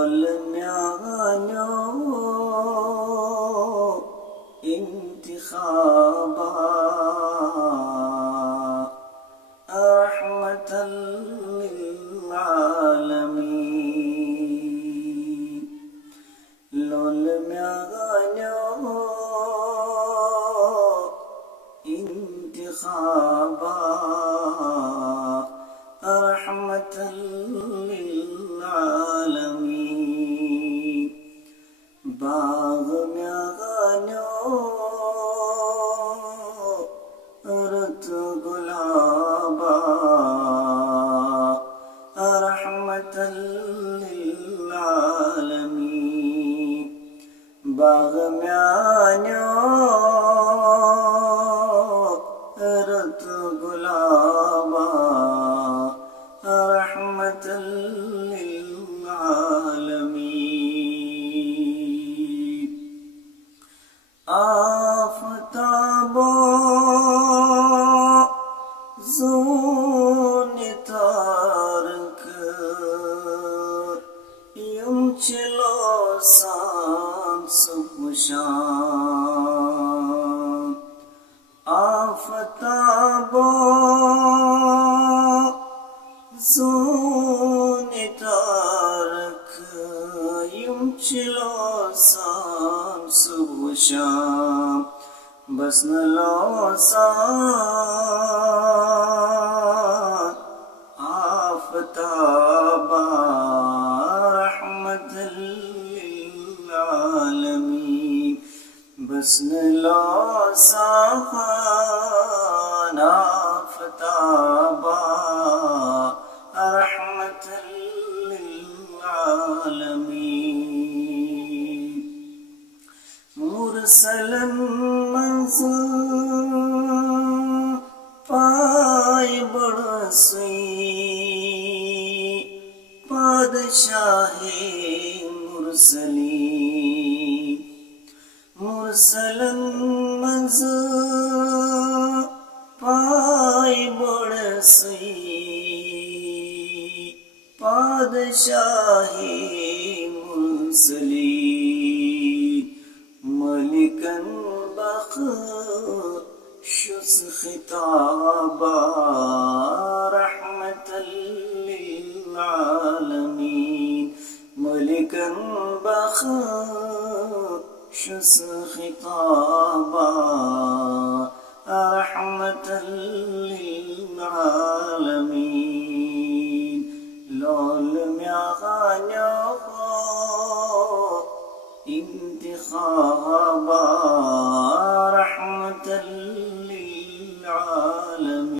لول ميانو انتخابا رحمة للعالمين لول ميانو انتخابا رحمة للعالمين باغ ميانو رت گلابا رحمة للعالمين باغ ميانو رت گلابا رحمة للعالمين آفتابا زون تارك يمچلو سان سبشان آفتابا زون تارك يمچلو سان سبشان بس نلو سان آفتابا رحمة للعالمين بس نلو سان آفتابا رحمة للعالمين مرسلا منزل پائے بڑسوئی پادشاہ مرسلی مرسلا منزل پائے بڑسوئی پادشاہ مرسلی ملكا بخشس خطابا رحمة للعالمين ملكا بخشس خطابا رحمة للعالمين لول ميانو انتخابا رحمة للعالمين